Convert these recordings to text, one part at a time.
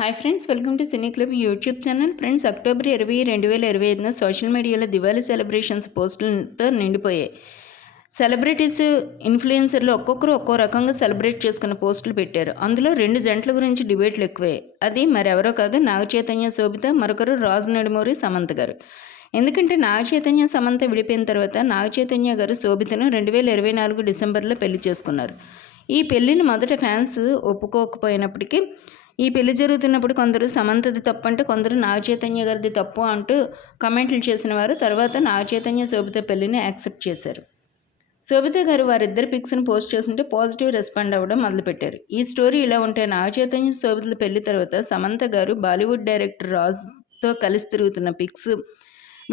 Hi friends, welcome to cine club YouTube channel. Friends, October 20, 2025 social మీడియాలో Diwali celebrations పోస్టులతో నిండిపోయాయి. Celebrities, ఇన్ఫ్లుయెన్సర్లు ఒక్కొక్కరు ఒక్కో రకంగా సెలబ్రేట్ చేసుకున్న పోస్టులు పెట్టారు. అందులో 2 జంటల గురించి డిబేట్లు ఎక్కువే. అది మరెవరో కాదు, నాగ చైతన్య, శోభిత, మరొకరు రాజు నడుమూరి సమంత గారు. ఎందుకంటే నాగ చైతన్య, సమంత విడిపోయిన తర్వాత నాగ చైతన్య గారు శోభితను 2024 డిసెంబర్లో పెళ్లి చేసుకున్నారు. ఈ పెళ్లిని మొదట ఫ్యాన్స్ ఒప్పుకోకపోయినప్పటికీ ఈ పెళ్లి జరుగుతున్నప్పుడు కొందరు సమంతది తప్పు అంటే కొందరు నాగ చైతన్య గారిది తప్పు అంటూ కమెంట్లు చేసిన వారు తర్వాత నాగ చైతన్య శోభిత పెళ్లిని యాక్సెప్ట్ చేశారు. శోభిత గారు వారిద్దరి పిక్స్ని పోస్ట్ చేస్తుంటే పాజిటివ్ రెస్పాండ్ అవ్వడం మొదలుపెట్టారు. ఈ స్టోరీ ఇలా ఉంటే నాగ చైతన్య శోభితల పెళ్లి తర్వాత సమంత గారు బాలీవుడ్ డైరెక్టర్ రాజ్తో కలిసి తిరుగుతున్న పిక్స్,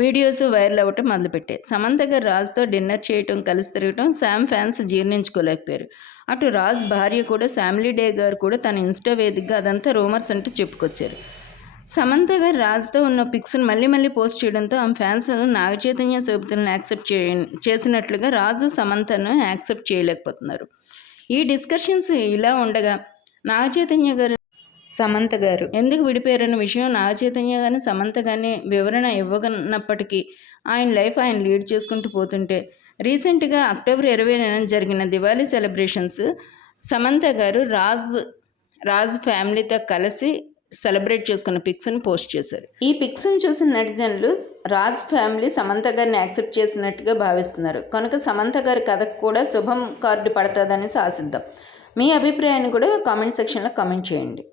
వీడియోస్ వైరల్ అవ్వటం మొదలుపెట్టాయి. సమంత గారు రాజ్తో డిన్నర్ చేయటం, కలిసి తిరగటం శామ్ ఫ్యాన్స్ జీర్ణించుకోలేకపోయారు. అటు రాజ్ భార్య కూడా ఫ్యామిలీ డే గారు కూడా తన ఇన్స్టా వేదికగా అదంతా రూమర్స్ అంటూ చెప్పుకొచ్చారు. సమంత గారు రాజ్తో ఉన్న పిక్స్ని మళ్ళీ పోస్ట్ చేయడంతో ఆమె ఫ్యాన్స్ నాగ చైతన్య శోభితలను యాక్సెప్ట్ చేసినట్లుగా రాజు సమంతను యాక్సెప్ట్ చేయలేకపోతున్నారు. ఈ డిస్కషన్స్ ఇలా ఉండగా నాగ చైతన్య గారు, సమంత గారు ఎందుకు విడిపోయారన్న విషయం నాగ చైతన్య కానీ సమంత కానీ వివరణ ఇవ్వనప్పటికీ ఆయన లైఫ్ ఆయన లీడ్ చేసుకుంటూ పోతుంటే రీసెంట్గా అక్టోబర్ 20 జరిగిన దివాళీ సెలబ్రేషన్స్ సమంత గారు రాజ్ ఫ్యామిలీతో కలిసి సెలబ్రేట్ చేసుకున్న పిక్స్ని పోస్ట్ చేశారు. ఈ పిక్స్ని చూసిన నెటిజన్లు రాజ్ ఫ్యామిలీ సమంత గారిని యాక్సెప్ట్ చేసినట్టుగా భావిస్తున్నారు. కనుక సమంత గారి కథకు కూడా శుభం కార్డు పడుతుందని ఆశిద్దాం. మీ అభిప్రాయాన్ని కూడా కామెంట్ సెక్షన్లో కామెంట్ చేయండి.